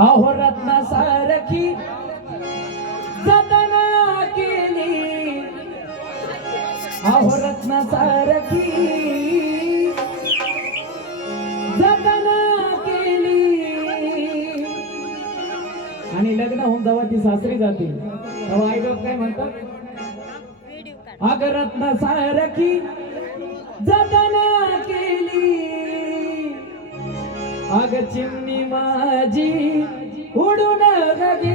अहो रत्ना सारखी जतना केली, अहो रत्ना सारखी जतना केली, आणि लग्न होऊन जेव्हा ती सासरी जाते तेव्हा आई बाप काय म्हणतात, अग रत्ना सारखी जतना केली, अग चिमणी माझी उडून गेली.